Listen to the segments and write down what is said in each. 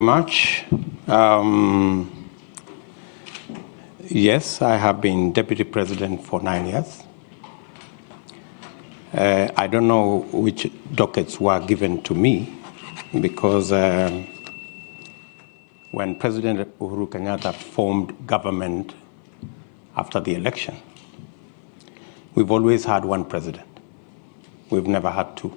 Much. Yes, I have been deputy president for 9 years. I don't know which dockets were given to me because when President Uhuru Kenyatta formed government after the election, we've always had one president. We've never had two.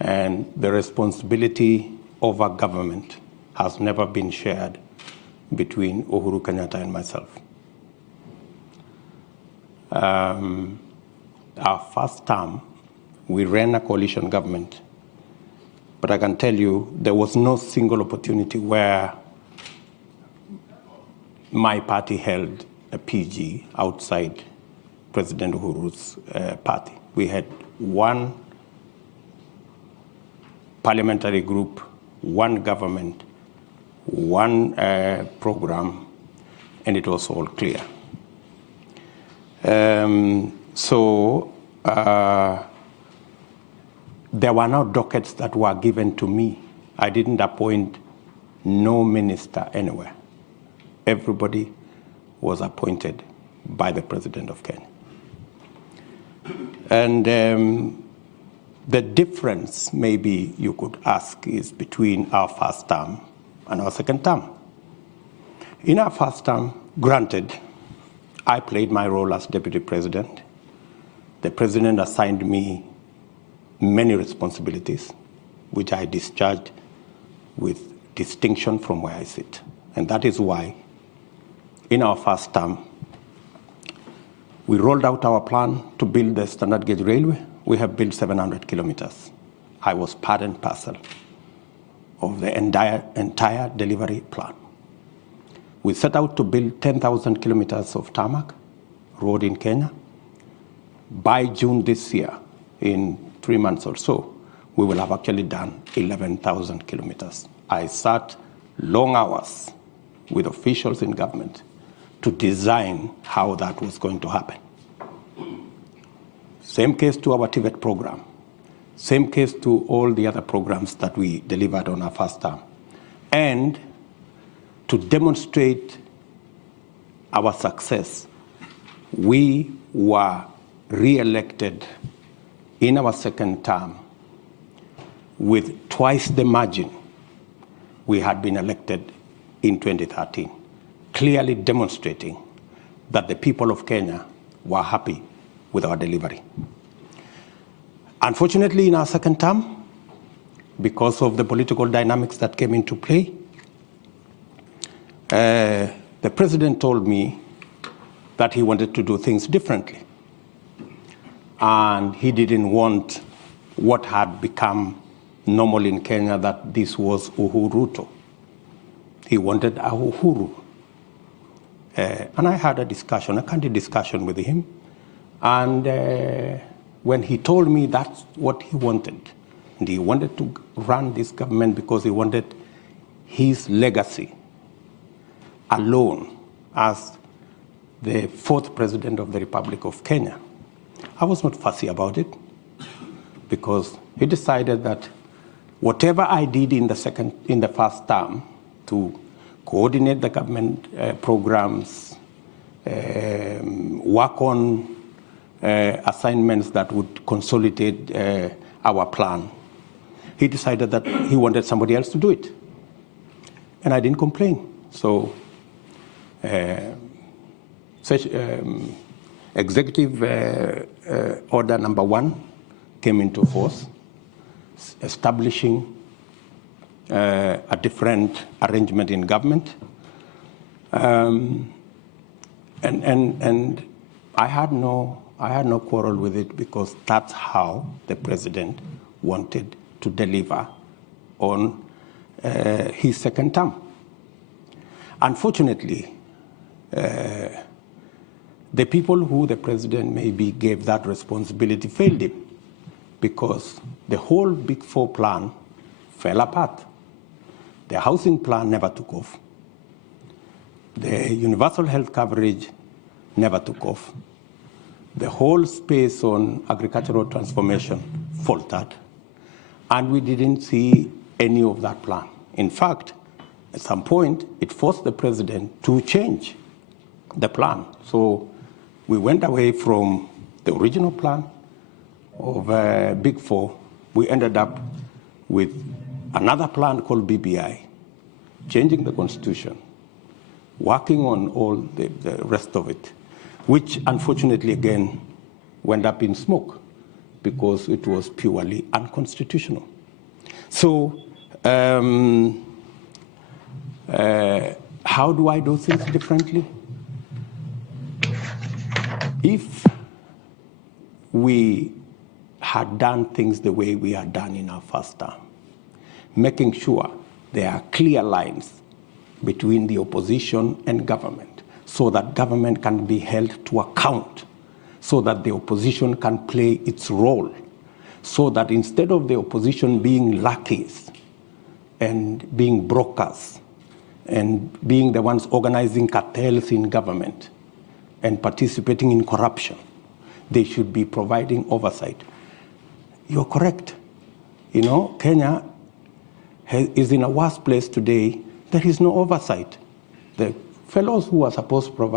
And the responsibility over government has never been shared between Uhuru Kenyatta and myself. Our first term, we ran a coalition government, but I can tell you there was no single opportunity where my party held a PG outside President Uhuru's party. We had one parliamentary group, one government, one program, and it was all clear. There were no dockets that were given to me. I didn't appoint no minister anywhere. Everybody was appointed by the President of Kenya. And the difference, maybe you could ask, is between our first term and our second term. In our first term, granted, I played my role as deputy president. The president assigned me many responsibilities, which I discharged with distinction from where I sit. And that is why, in our first term, we rolled out our plan to build the standard gauge railway. We have built 700 kilometers. I was part and parcel of the entire delivery plan. We set out to build 10,000 kilometers of tarmac road in Kenya. By June this year, in 3 months or so, we will have actually done 11,000 kilometers. I sat long hours with officials in government to design how that was going to happen. Same case to our TVET program. Same case to all the other programs that we delivered on our first term. And to demonstrate our success, we were re-elected in our second term with twice the margin we had been elected in 2013, clearly demonstrating that the people of Kenya were happy with our delivery. Unfortunately, in our second term, because of the political dynamics that came into play, the president told me that he wanted to do things differently. And he didn't want what had become normal in Kenya, that this was Ruto. He wanted a Uhuru. And I had a candid discussion with him. And when he told me that's what he wanted, and he wanted to run this government because he wanted his legacy alone as the fourth president of the Republic of Kenya, I was not fussy about it, because he decided that whatever I did in the first term to coordinate the government programs, work on assignments that would consolidate our plan, he decided that he wanted somebody else to do it. And I didn't complain. So Executive Order number 1 came into force, establishing a different arrangement in government. And I had no quarrel with it, because that's how the president wanted to deliver on his second term. Unfortunately, the people who the president maybe gave that responsibility failed him, because the whole Big Four plan fell apart. The housing plan never took off. The universal health coverage never took off. The whole space on agricultural transformation faltered. And we didn't see any of that plan. In fact, at some point, it forced the president to change the plan. So we went away from the original plan of Big Four. We ended up with another plan called BBI, changing the constitution, working on all the rest of it, which unfortunately, again, went up in smoke because it was purely unconstitutional. So how do I do things differently? If we had done things the way we had done in our first term, making sure there are clear lines between the opposition and government so that government can be held to account, so that the opposition can play its role, so that instead of the opposition being lackeys and being brokers and being the ones organizing cartels in government and participating in corruption, they should be providing oversight. You're correct. You know, Kenya is in a worse place today. There is no oversight. The fellows who are supposed to provide